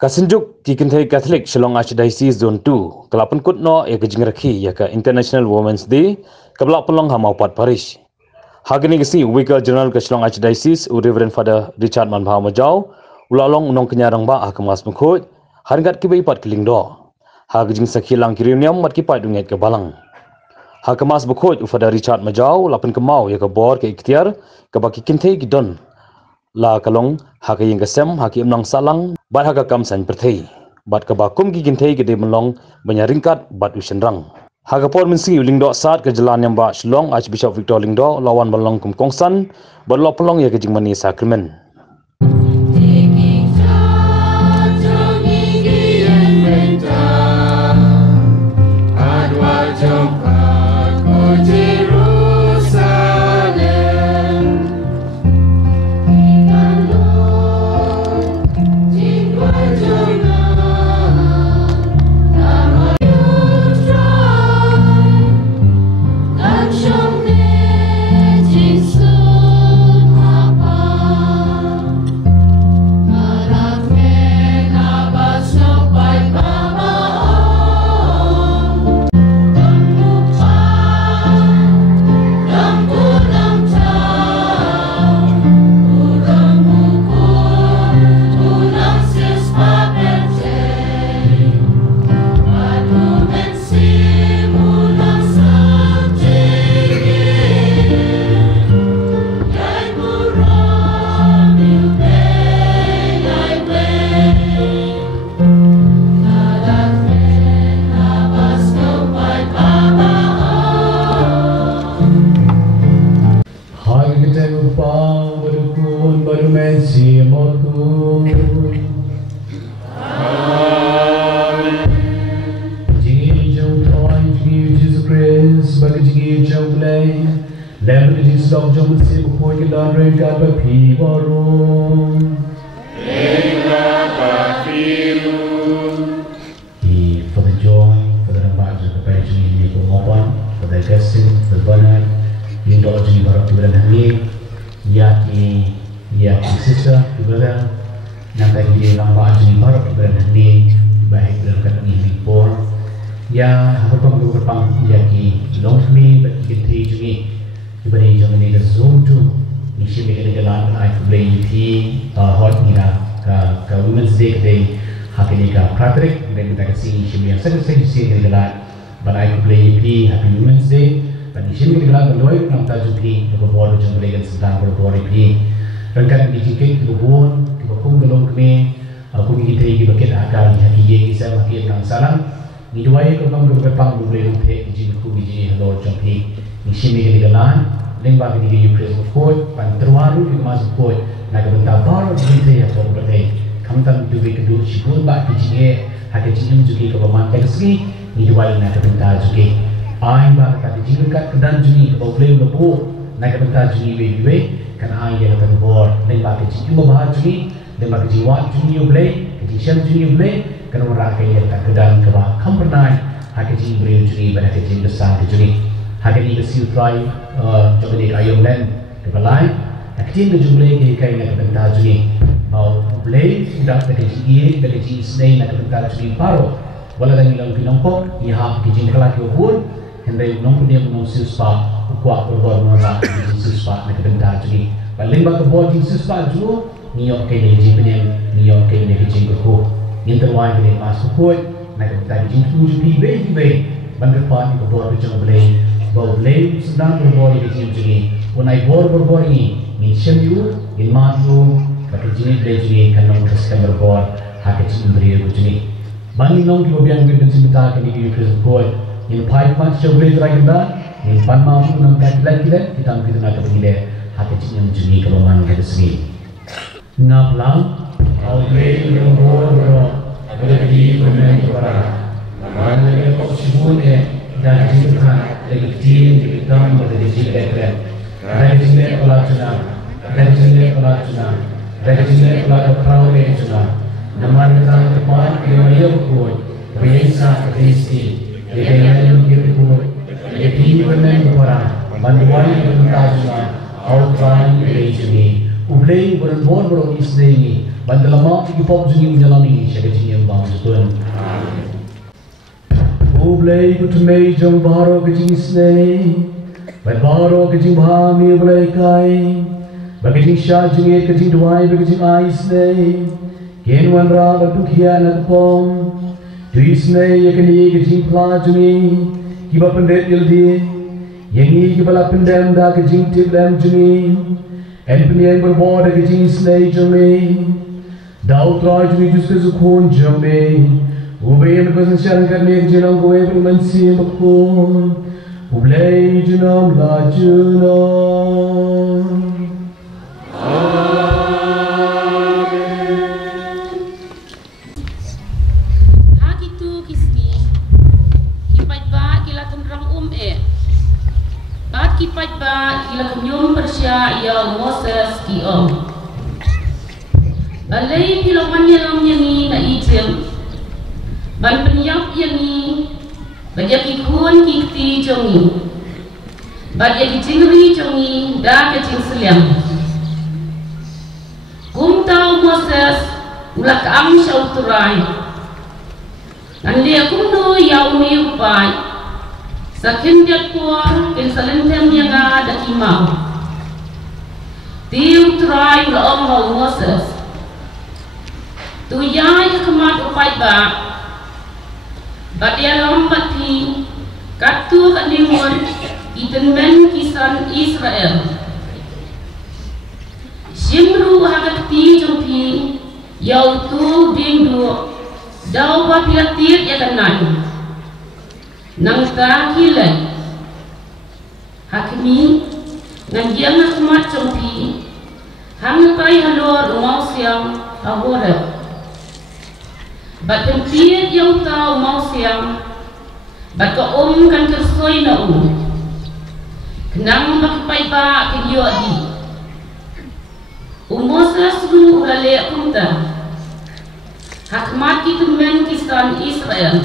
Kasinjuk ki kinthai Catholic Shillong Archdiocese Zone 2 kelapan kutno ya kejing rakhi ya ka International Women's Day kabla pelong hamau pat parish. Hagini gesi Vicar General ke Shillong Archdiocese Reverend Father Richard Manbhau Majau ulalong unong kenyarang ba kemas mengkut hargat ki bai pat keling do. Hagijing sakhilang kiriniam mat ki pat dunget ke balang. Kemas bekut Father Richard Majau lapan kemau ya ke bor ke ikhtiar ke baki kinthai gidon la kalong haka yang kesem haki emlang salang bat haka kam san perthei bat ka bakum gi ginthei gede melong banyaringkat bat usenrang haka por mensi lingdo sat ke jalan yang ba Shillong Archbishop Victor Lingdo lawan melong kum kongsan bat lo pelong ya ke jingmani sakramen. For the joy, for the rambaj of the passion in the Mopan, for the guesting, for the banner, you indulge in the Barak Hangi, Yaki sister, brother, Nataki rambaj in Barak Hangi, baik dalam kata ini por, ya harapan berpang Yaki long me, but you can take me, diberi jangan ada zoom tu, misi mereka jalan, I play UP, hot nira, ka Women's Day Hakini ka Patrick, dan kita kasih shimmy yang sangat jalan, but I play UP Happy Women's Day, but di shimmy jalan berloy, nam tajuk UP, berbor jangan legan sedang berbor UP, dan kan di jikit berbor, berbor gelong kami, aku kita ini bagian akal hati ye kisah bagian nang salam, ni dua ye kalau kamu berpang boleh rumpe di jikku di hello jangan di shimmy jalan, lembah di Ukraine support, pan terwaru di mas support, nak bentar baru di ya kalau berarti kami tak dua kedua sibuk bak kecilnya, hak kecilnya juga kalau mantek segi, ni dua ini nak bentar juga. Ain bak kata jika kat kedan juni kalau boleh lepo, nak bentar juni baby, kan ain dia kata bor, lembah kecil cuma bahas juni, lembah kecil wat juni boleh, kecil siam juni boleh, kan orang kaya tak kedan kebah, kam pernah hak kecil boleh juni, pada kecil besar juni. Hak ini kecil try, coba dia ayam dan kepalai, kecil berjumlah kaya nak bentar juni. Mau boleh sudah terkejut, terkejut senai nak bentar juni baru. Walau dah bilang pinampok, ia kejin kelak kehun, hendak nombor dia menunggu spa, kuat berbor menolak kejin spa nak bentar juni. Paling bak berbor kejin spa juga, niok kaya kejin penyem, niok kaya kejin berkuh. Yang terwai kaya masuk kuat, nak bentar kejin tujuh baik. Bandar berbor kejin boleh, bau boleh sedang berbor kejin juni. Unai berbor ini, ni semyu, in maju. Bagi jenis belajar kan orang keskan berbor hak kecil beri begini. Bagi orang kita biang kita cinta kini kita support. Yang paling macam belajar lagi dah. Yang pan mampu nampak lagi kita nak pergi hak kecil yang begini kalau mana kita sendiri. Ngaplang, awal berbor berarti bermain perang. Mana yang kau sibuk dan kita lagi tim kita berarti kita. Dari sini pelajaran, dari sini pelajaran. Dari sini pelajar perahu juga. Nama kita tepat di kuat. Biasa Kristi. Jadi yang kita kuat. Jadi bermain perang. Bantuan kita juga. Outline relation. Ublay berbor isni Bandalamak ki pop juni menjalani syada jini bang Tuhan. Ublay kutumay jong baro kajing snay, baro kajing bahami ublay kai, bagajing syah jungit kajing duai bagajing ai snay, kenwan ra batukhian atpom, tui snay yakani kajing pla jungi, kiba pendet yildi, yangi kibala pendem da kajing tiblem jungi, en penyen berbod kajing snay jungi. Daud Raj में जिसके सुकून जमे उबैन पसंद शरण करने के जिलों को एक मनसी मखून उबले जुनाम लाजुना Hagi tu kisni kipat ba kila tunrang bat kipat ba kila kunyum persya ya Moses ki Balai pilawan yang yangi na ijem, ban penyap yangi, bajak ikun kikti jongi, bajak jingri jongi, dah kecing seliam. Kum tahu Moses ulak am syauturai, nanti aku nu yauni upai, sakin dia kuar kensalentem yang ada kimau. Tiu turai ulah Moses. Tu yang kemat upai ba, badia lompat pi, katu kanimun, itenmen kisan Israel. Simru hagat ti jompi, yau tu bindu, dau ba pilatir ya kanai. Nang ta kilai, hakimi, nganjiang kemat jompi, hang kai halor mau siang awore. Bat tempir yang tahu mau siang, bat ko kan kersoi na kenang makipai ba kediyo di. Moses ru ulale kunta, hakmat kitumen kisan Israel.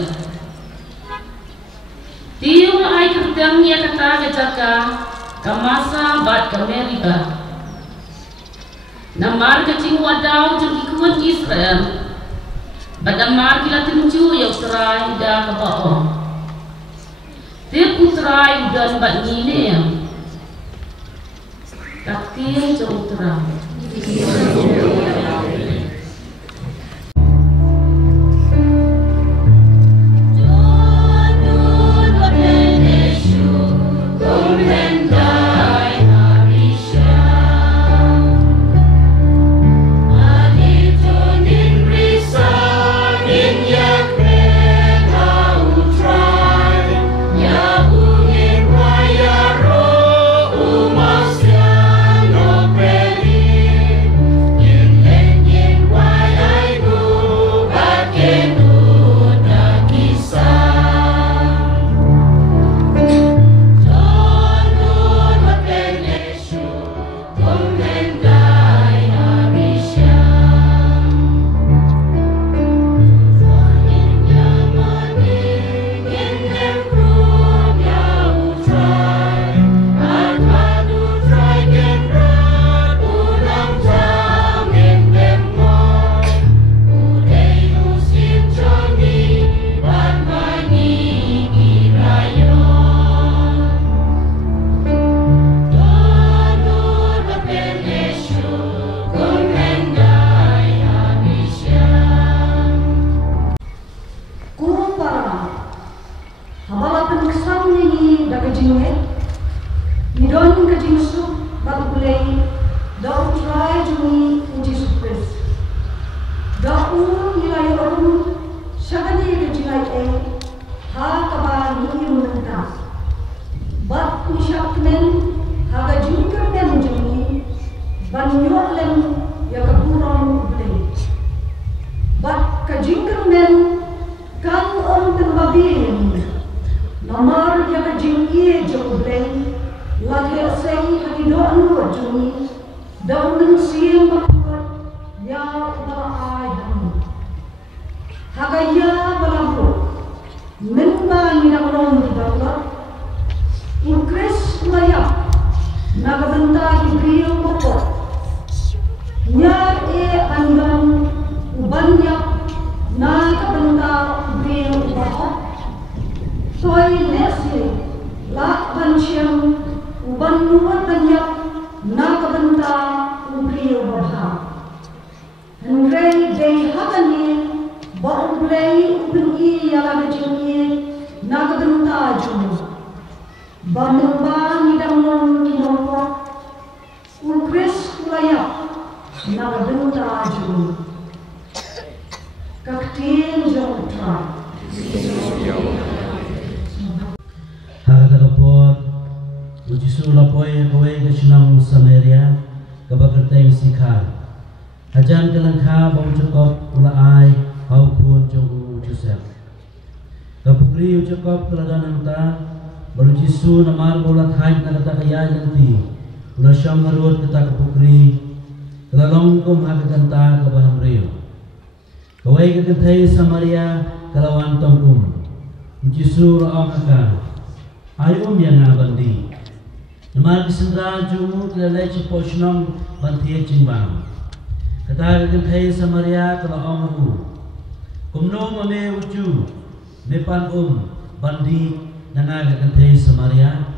Tiung ay kertang ya kata kejaka, kamasa bat Amerika. Namar kecing wadaw jeng ikut Israel. Badamar kila tenju yang serai dah kebao. Tiap putrai dan bat ni yang kaktir jauh terang. Nagabanta di Rio Mopo. Nyar e andam banyak na kabanta brio ubah toy lesi la bansiam uban nuat banyak na kabanta brio ubah Henry day hakani ba ublay ubni yala gajini na kabanta jumu Banumba nidamon kinoko Ukris layak Nagabenta juru Kaktil jontra Hakakapot Ujisu lapoy kowe kesinang Samaria kabakerteng sikar Hajan kelengka bau cekop ulaai hau pun jong Joseph Kapukri ucekop keladanan ta baru Jisu namar bolat haid na kata kaya nanti ulah syam marut kata kapukri kelalong kum hakaganta kabaham rio kawai kagantai Samaria kalawan tong Jisu raong haka ayum yang ngabandi namar kisendra jumu kelalai cipo syenong bantiya cimbang kata kagantai Samaria kalaong haku kumno mame ucu mepan bandi nanaga kantay Samaria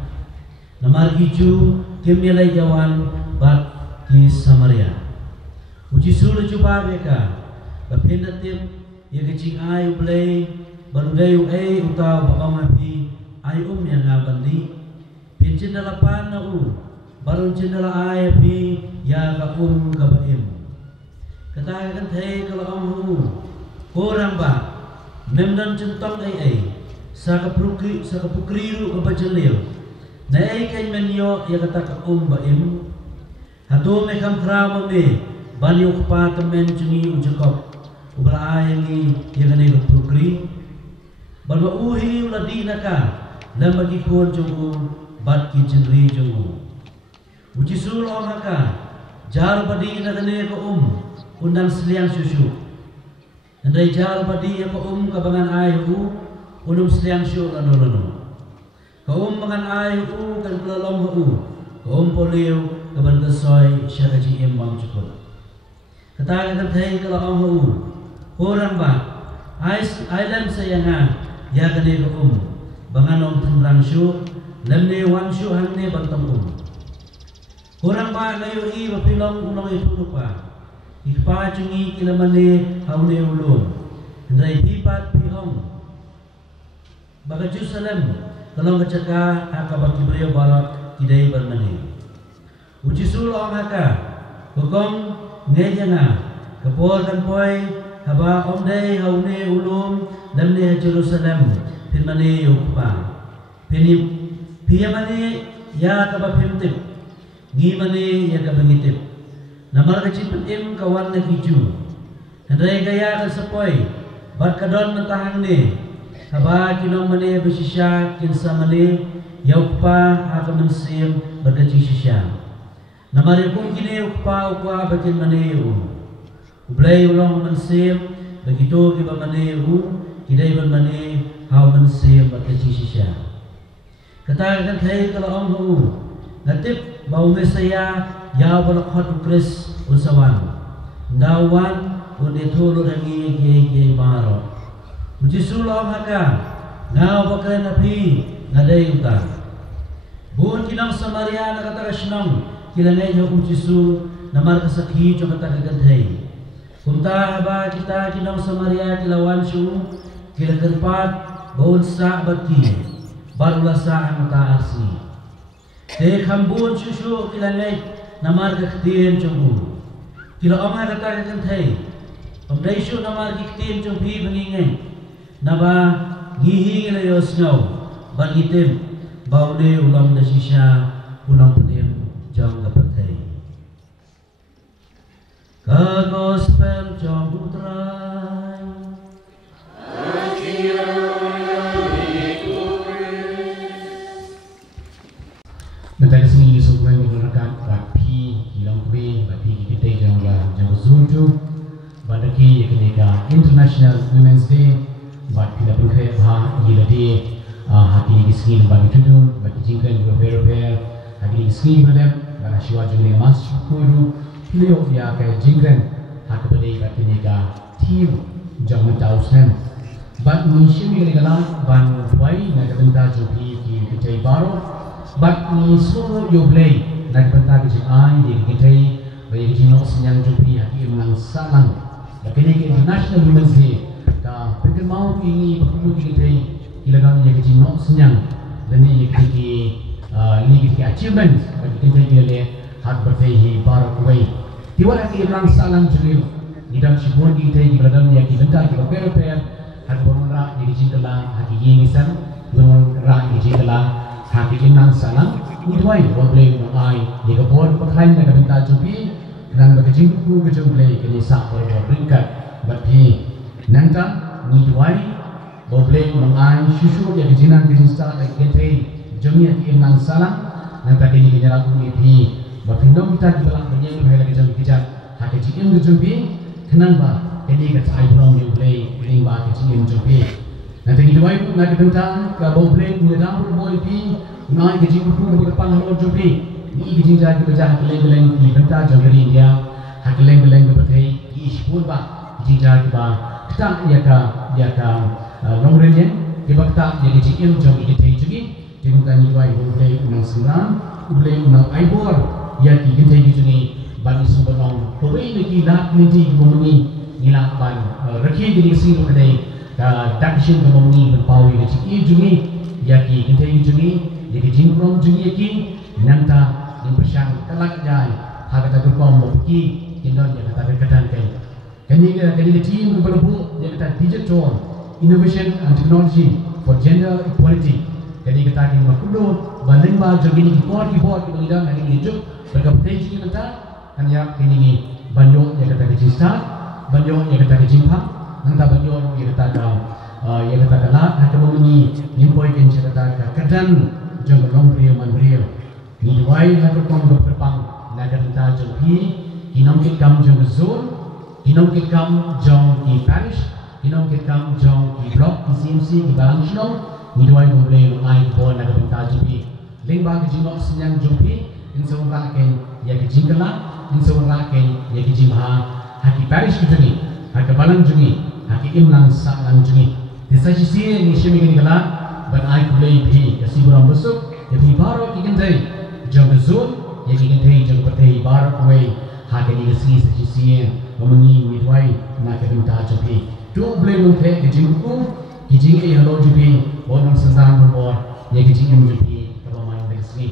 namar hiju kimilay jawan bat ki Samaria uji sulu cuba beka bapindatip ya kecing ay ublay barudayu ay utaw bakamapi ay yang ngabandi pincin dalapan na barun cindala ay api ya ka kabaim kataga kantay kalaong kurang ba memdan centong ay sa kapukriru kapajalil na ay kay menyo ya kata ka baim hato me kam krama me banyo pa tamen jungi ujakop ubra ayangi ya kanay kapukri balwa uhi uladi naka lamagi kon jungu bat ki jenri jungu uji sulo haka jar badi na kanay ka undang seliang susu andai jar badi ya ka kabangan ayu unum seliang syur lano kaum makan ayu kan kelalong poliu kaban kesoy syakaji embang cukup katakan thay kelalong orang ba island sayanga ya kane banganom tenrang syur lemne wan syur hangne bantam orang ba layu i bapilong unong itu lupa ipa cungi kilamane haune ulum ndai pipat pihong Baga Jerusalem kalau ngecaka akabak Ibrahim barak tidak bermani. Uji sulo angaka kogong ngejana kapor dan poi haba omdei haune ulum lamne Jerusalem pinmani ukpa pinim piyamani ya kabak pimtip ngimani ya kabangitip namar kecipetim kawan nekiju hendai gaya kesepoi bat kadon mentahang ni Haba kinong mani bersisya kinsa mani yaukpa akan mensim bergaji sisya. Namari kung kini ukpa bakin mani ublay ulong mensim begitu kiba mani kidai bermani hau mensim bergaji sisya. Katakan kay kalaong natip bau mesaya yaw balakot ukris unsawan dawan unitulur hangi gay baro. Uji sulong haka ngau bakal nabi ngadai utang buon kinang Samaria nakata kasinong kilanay yung uji sul namar kasakhi yung kata kagantay kumta haba kita kinang Samaria kilawan siyo kilagarpat buon sa bati barula sa ang mataasi te kambuon siyo kilanay namar kaktiin yung kilaong kata kagantay pamday siyo namar kaktiin yung bangingay Naba gihi layos ngaw bagitim baule ulang dasisya ulang penim jang kapatay ka gospel jang utray Mentari sini disukai menggunakan bapi hilang kue bapi kita jang zuntu badaki yaknika International Women's Day Bat kita berkait ha giladi hati kiskin bagi tudun bagi jingkan repair hati kiskin badam karena siwa jingkan mas kudu beliau ya kayak jingkan hati badi bagi nega team jang tahu sen but ni shimi gala ban wai na kabenta jopi ki kitai baro but ni so yo play na kabenta ki ai di kitai bai ki no senyang jopi haki menang salang lakini ki International Women's Day ka pikir mau ini baku ki kitai ilagam ye ki no senyang dan ni ki ni ki achievement bagi kitai le hak berfehi baro wai tiwala ki menang salang juril Nidam shibun ki tay ki bradam ya ki benta ki repair hak bonra ki jingala hak ki ngisan bonra ki jingala hak ki nang salang nidwai boble no ai ni ka bon pakhain na ka benta jupi nang ba ki jingku ki jumble ki ni sa bo bringkat bapi nangta nidwai boble no ai shusu ya ki jinan ki jinsta ki tay jumia ki nang salang nangta ki ni nyala ku ni pi ba pindom kita ki balang banyak bahaya ki jam ki jam hak ki jingin ki jumpi kenapa ini kat aibrong yang play ini bagi cium jopi nanti kita baik nak tentang ke bau play punya dalam boy pi naik ke cium pun berdepan halo jopi ini kita jadi berjah keleng-keleng di benta jangkari India hak keleng-keleng berbagai ispun ba kita jadi ba kita ya ka longrenjen kita jadi cium jopi kita juga kita ni baik bau play unang senang play unang aibor ya kita juga bani sumbanong kawai lagi lak nanti gumuni nilak ban rakhi diri sing kadai dakshin gumuni berpawi dengan cik jungi yaki kintai jungi yaki jingkrom jungi yaki nanta yang bersang kelak jai hak kata berkom baki kindon yang kata berkatan kani team berbu yang kata digital innovation and technology for gender equality kani kata kini makudo banding ba jogi ni keyboard ki bangida nani ni juk berkapten jungi kata kan ya kini banyo yang kata kecista banyo yang kata kecimpa nanta banyo yang kata kalah hak memuni nimpoi kan kata kadan jang long pria man pria ni duai hak kom berpang naga kita jopi hinom kit kam jang zone hinom kit kam jang ki parish hinom kit kam jang ki block ki CMC ki balanchnong ni duai boleh ai bo naga kita jopi lingba ki jino senyang jopi insong raken ya ki jingkala insong raken ya ki jimha haki parish kituni haki balang jungi haki imlang salang jungi desa sisi ni shimi kini kala ban ai kulai pi kasi buram besuk ya pi baro ki kentai jang zon ya ki kentai jang patai baro kuai haki ni kasi sisi memengi midwai na ka minta jopi tu boleh mungkin ki jingku ki jing ai halo jopi bonang sendang bor ya ki jing jopi kalau main dari sini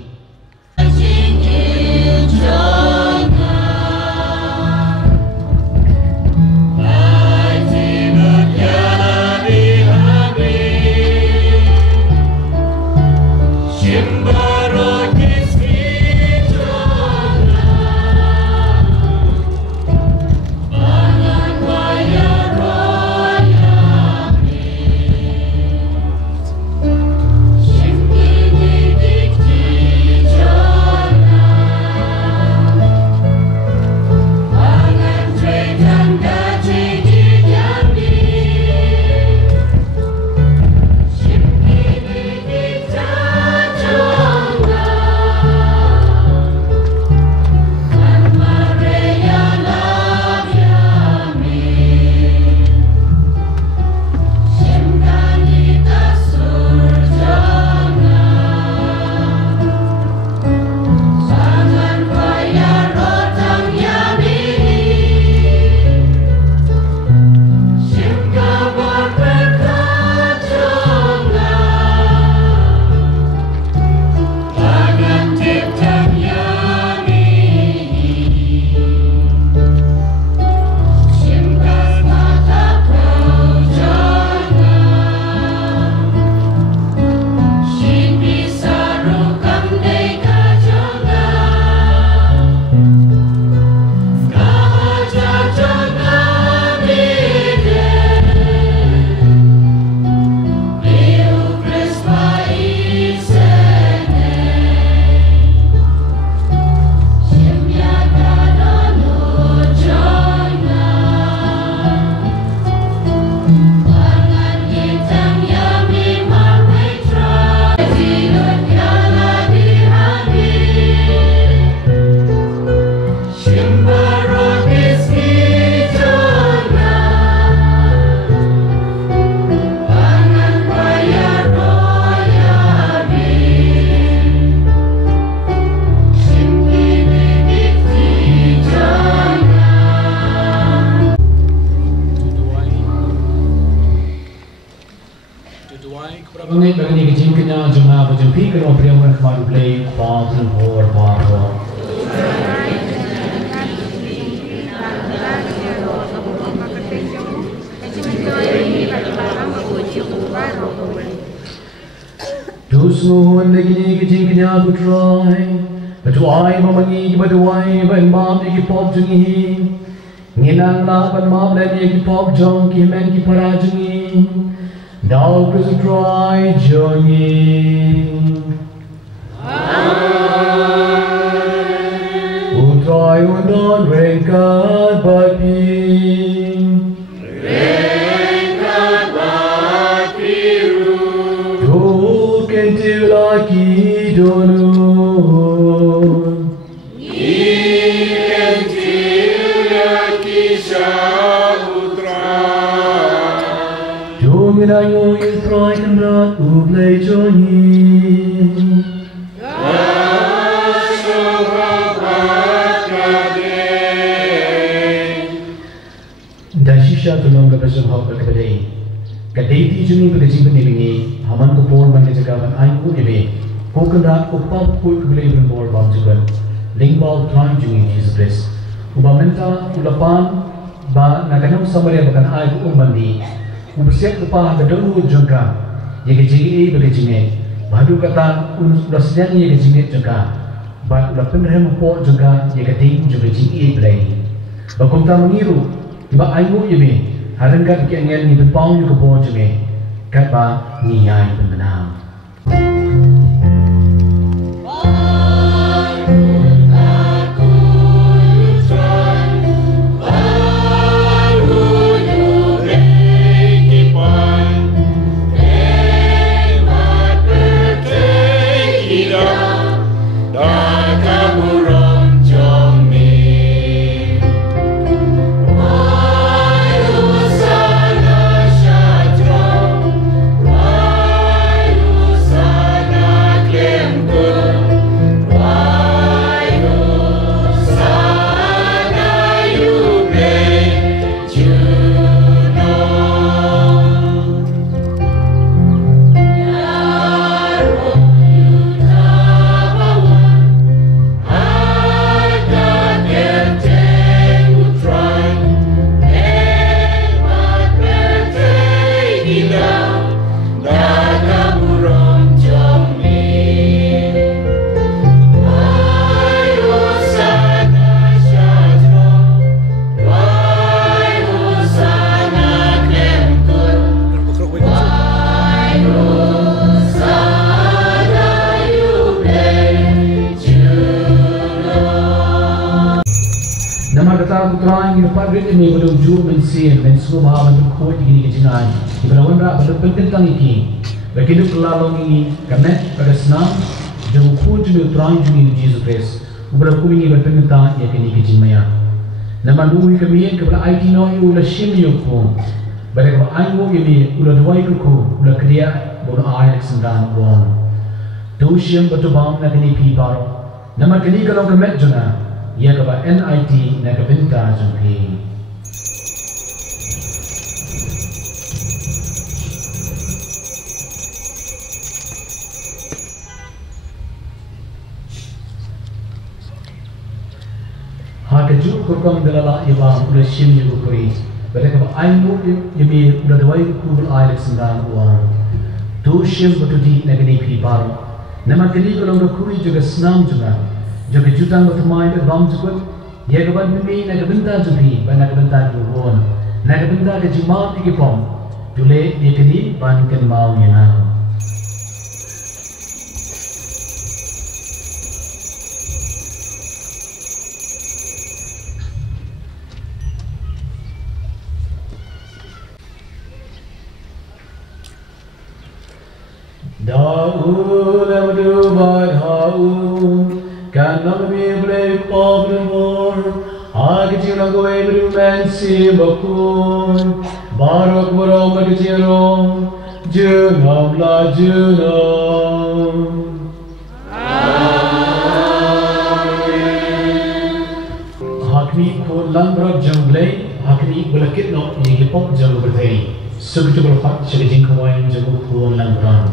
Mengenai bagi kecil kena jemaah berjumpa kalau pria mereka mahu play bathroom or bathroom. Dusun lagi kecil kena bertry, bertuai memangi bertuai bermam lagi pop jungi, nginang lah bermam lagi pop jong kimen kipara jungi. Thou couldst try journey. Who try would not rank out but be. Who can do like he don't know? I know you try and run to play Johnny. Dashisha to long person hop a day. Kadati Juni Bagaji Nivini, Haman the poor man is a government, I would be. Coconut, Upop, Put, Glaven, more Bomsigal. Lingball, trying Juni, Jesus Christ. Ubamenta, Ulapan, Ba, Naganam, somebody of an eye, Umbandi. Bersiap lupa gedung jengka, ye kejingi berkejingi, badu kata urasnya ye kejingi jengka, bad ulah penrem po jengka ye keting juga jingi play. Bakumta mengiru, tiba ayu ye be, harengkat kiangen ni berpau juga po jenge, kat ba niyai pengenang. Trying in a public neighborhood June and Sin and Suma and the court in the Jinai. If I wonder about the Pentaniki, the Kidu Lalongi, Kamet, Padasna, the court to trying to meet Jesus Christ, Ubrakumi, but Pentan, Yakini Jimaya. Namadu, we can be a couple of IT no you will shim your phone, but if I know you be Uladwaikuku, Ulakadia, Bona Alex and Dan Wong. Tushim, but to bomb Nakani Piparo, Namakani Kalonga Metjuna. Ia kaba NIT Nagabinta Jumpi. Hakaju kurkam dalala iba udah shim juga kuri. Berarti kaba ainu yumi udah dawai kubul air sendan uang. Tu shim betudi nagani pi baru. Nama kali kalau udah kuri juga senam juga. Juga jutang bertemai berbam juga, ia kawan mimi nak bentar juga, banyak bentar juga, nak bentar kejimat di kepom, dule dia kini bankan mau yang. Daud amdu badhau. Kanang biblay pabrimor, agitira go every man see bakun, barok boro magitiro, junam la junam. Hakni ko langbra junglay, hakni ni bolakit no ye hipok jamu berthai segitu berhak segitu kawan jamu puan langran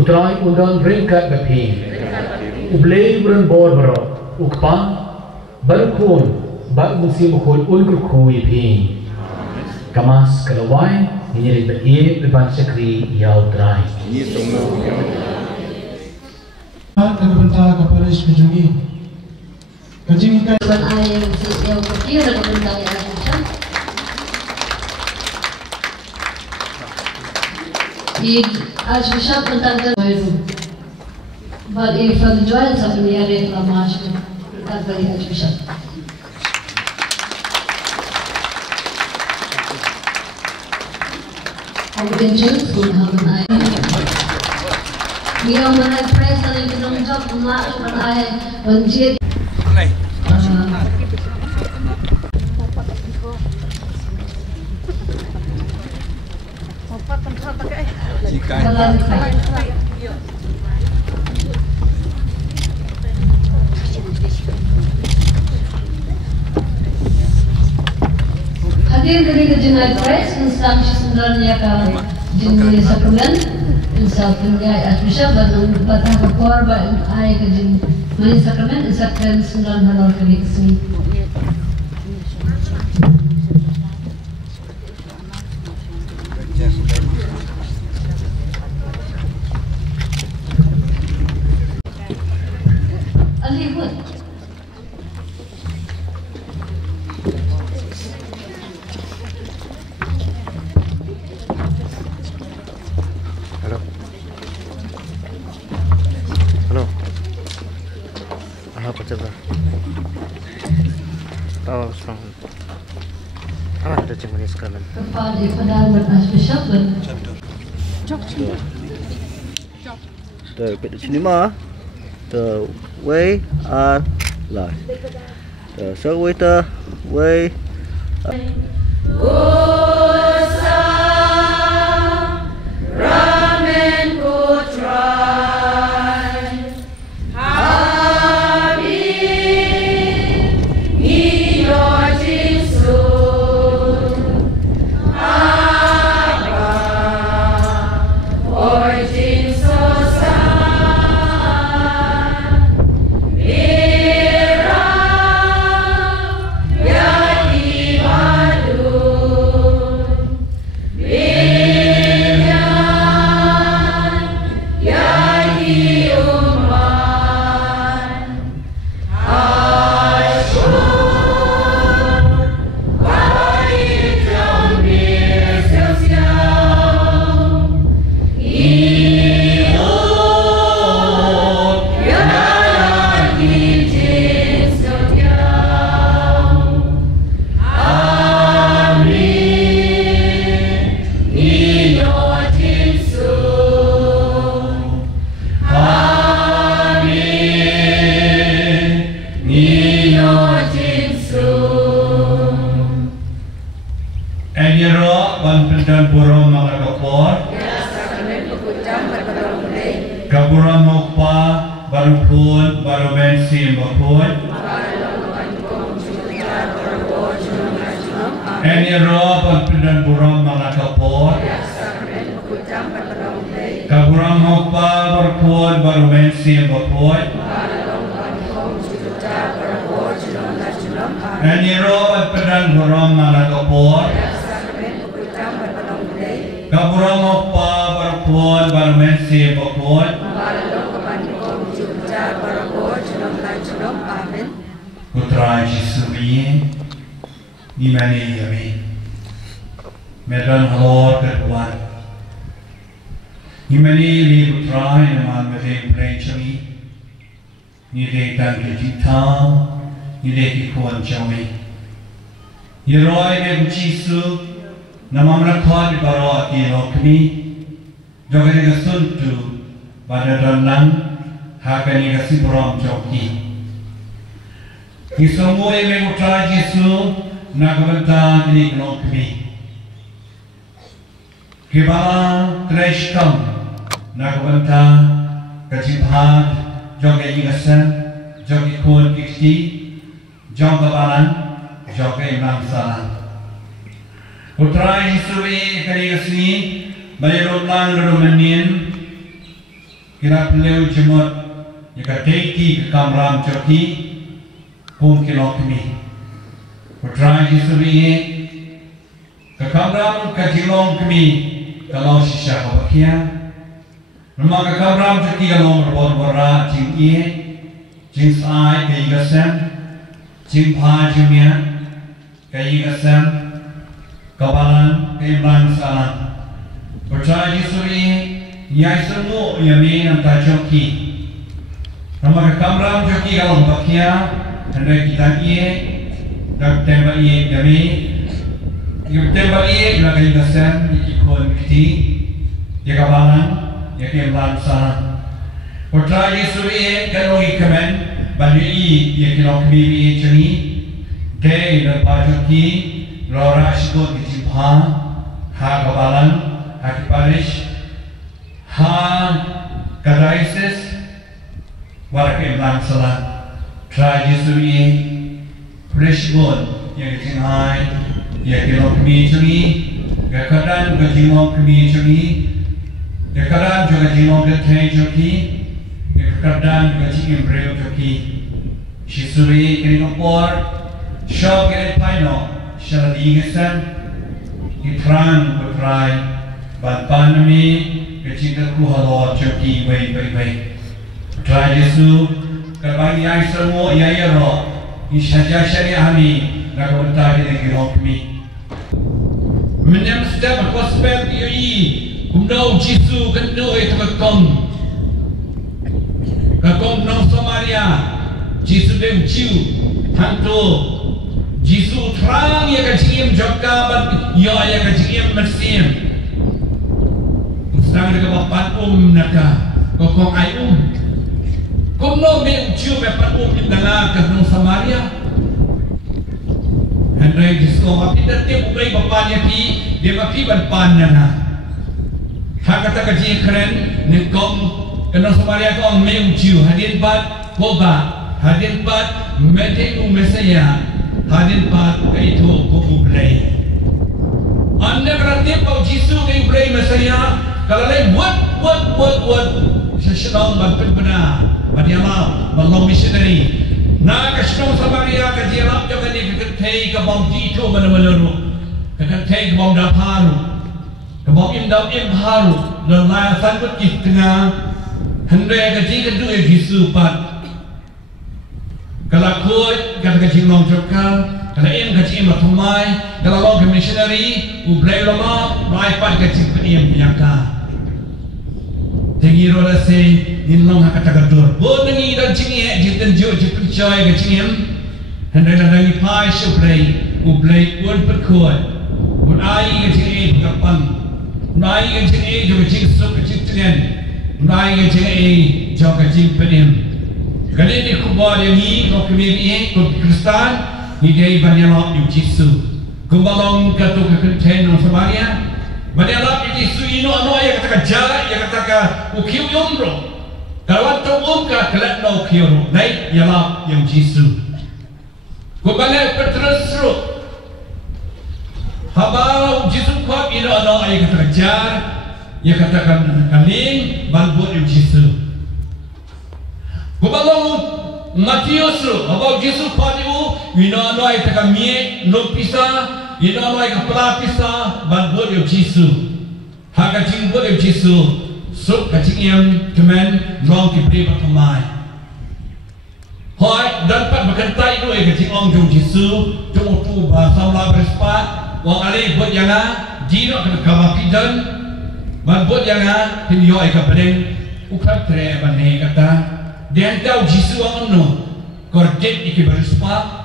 utrai undang ringkat bepi ublei buran bor baro ukpan balkon bal musim khol ulgur khui phi kamas kalawai ini berie beban sekri yau trai Kebentar kepada sekejungi kejing kan ban air yang kecil dan benda yang besar. Di Archbishop tentang itu, but if the joints of the area reclamation, that very Archbishop. Aku benjut pun hamen air. Dia mana press dan kita menjawab mengalir ban air benjut. Hadir dari kejenai press instansi sebenarnya kan jenis sakramen instansinya Archbishop dan batang korban ayah kejen jenis sakramen instansi sembilan halal kediksi. Alihut. Halo. Apa coba? Tahu sekarang. Ada cuma sekarang. Kepada Perdana Archbishop dan. The cinema. The way are live. The waiter way. Kaburan mokpa baru pun baru bensin bapun. Ini roh pendan buram malakapor. Kaburan mokpa baru pun baru bensin bapun. Ini roh pendan buram malakapor. Kaburan mokpa baru pun baru bensin bapun. Putra Yesus ni mana yami medan halor ketuan ni mana ni putra ni mana medan percaya ni dekat kita ni dekat kuan jami ni roy ni Yesus nama mereka di bawah kilo kini jangan kesuntu pada dalam hakani kasih beram joki. Semua yang mengucap Yesus nak berita ini kelak kami. Kebala teruskan nak berita kejibat jaga ingasan jaga kuat kiki jaga balan jaga imam salam. Putra Yesus ini kali kesini bayarlah lalu menin kira beliau jemut jika deki ke kamram joki pun kilo kami putra Yesus ini ke kamram ke jilong kami kalau sisa kebakian rumah ke kamram joki kalau berbora jing iye jing sai ke igasan jing pa jumia ke igasan kawalan ke imran salam putra Yesus ini Yai semua yami nanti joki, nama kamera joki kalau bakia, hendak kita iye, dak tembak iye yami, tembak iye lagi gasan ikon kiti, ya kawalan, ya kemlan sana. Putra Yesus iye kalau ikamen, baju iye ya kalau kami iye cengi, gay dan joki, lora sikut kiti ha kawalan, hati parish. Kadaisis warga Imran salah tragedi presiden yang ditinggalkan yang kilo kami cumi kadang kejimong kami cumi kadang juga jimong keteng joki kadang juga jimong breu joki sisuri kini ngopor shop kini paino shaladi ngesan ditrang bertrai banpan kami kecinta kuhalor joki baik. Putra Yesus kerbagi yang semua ia roh isyaja syariah kami nak bertanya dengan kita kami. Menyam setiap gospel ini kumdau Yesus kendu itu kekom nang Samaria Yesus benci hantu Yesus terang ia kecingim jakaban ia kecingim bersim. Sedang dekat bapak naka kokong ay kung no may uciyo bapak indanga nung Samaria henry disko mapidat tiap ubay bapak niya pi dia mapiban pan na hakata kaji keren ningkong kanong Samaria ko ang may uciyo hadin pat koba hadin pat medhe umesaya hadin pat kaito ko ublay anda berarti pau Jisu kay ublay mesaya kalau lain buat sesenang bantu benar, bagaimana menolong missionary. Nak kesenang Samaria kejiarap jangan diketai ke bom itu mana-mana, keketai ke bom daparu, ke bom im haru, dan lain sambut di tengah hendak keji kedua Yesus pat. Kalau kuat kata keji long jokal, kalau im keji matumai, kalau long ke missionary, ublay lama, mai pat keji penim nyangka. Tinggi roda se inlong hakata gadur. Bodengi dan cingi jitan jo jitan coy ke cingim. Hendak dangi pai ublay un perkuat. Un ai ke cingi berkapan. Un ai ke cingi jo ke cing sok ke cing tenen. Un ai ke cingi jo ke cing penim. Kali ni kubah yang ni kau kemiri kau Kristen ni dia banyak orang Yesus. Kumbalong katu kekenten orang Samaria. Banyak ini suino yang kata jarak yang kata ukiu yomro. Kalau tu kelat no ukiu naik ialah yang Yesus. Kubangai Petrus habau Yesus kuat ino yang kata jarak yang katakan kami banbut yang Yesus. Kubangai Matius habau Yesus kuat itu ino yang kata mie lupisa. Ino ay kapalapisa banbot yung Jisu. Hakaching bot yung Jisu. Sup kaching iyam kemen rong kibri patamay. Hoy, dapat berkentai itu kaching ong yung Jisu. Tunggu bahasa mula berespat. Wang alih bot yang jino kena kawapidan. Banbot yang tinyo ay kapaling. Ukat tre banhe kata. Diyan tahu Jisu ang ano. Kordet iki berespat.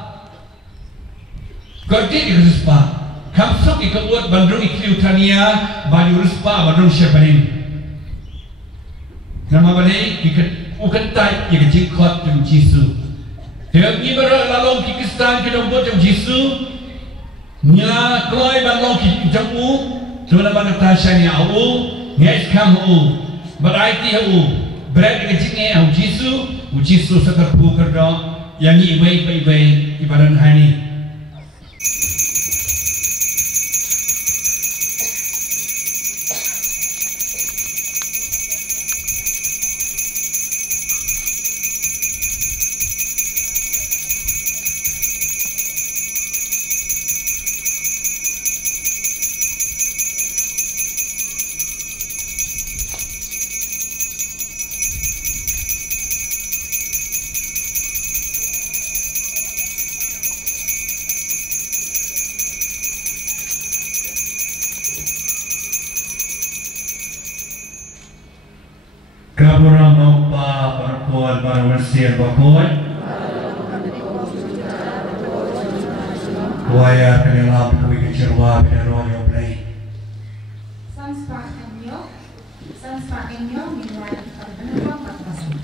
Kerja di Ruspa, kamsuk ikut bandung ikli utania, baju Ruspa bandung Syabanim. Nama balik ikut ukentai yang jikot yang Jisu. Dengan ibarat lalong Kikistan kita buat yang Jisu, nya kelai bandung Kijamu, tuan abang tasanya au, ngais kamu, beraiti au, berat kecingnya au Jisu sekat bukerdo, yang ibai ibarat hani. Kapura Maupa Parpon Parawansian Bakon Kuaya Kanilam Kui Kecirwa Bidaroyo Play Sanspaknya nilai penumpang 4%.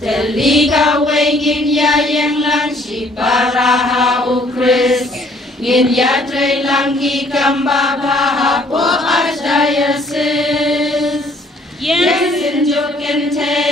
Telika wengin ya yang lang si paraha ukris ngin ya tre langki kamba baha po archdiocese yes in joken te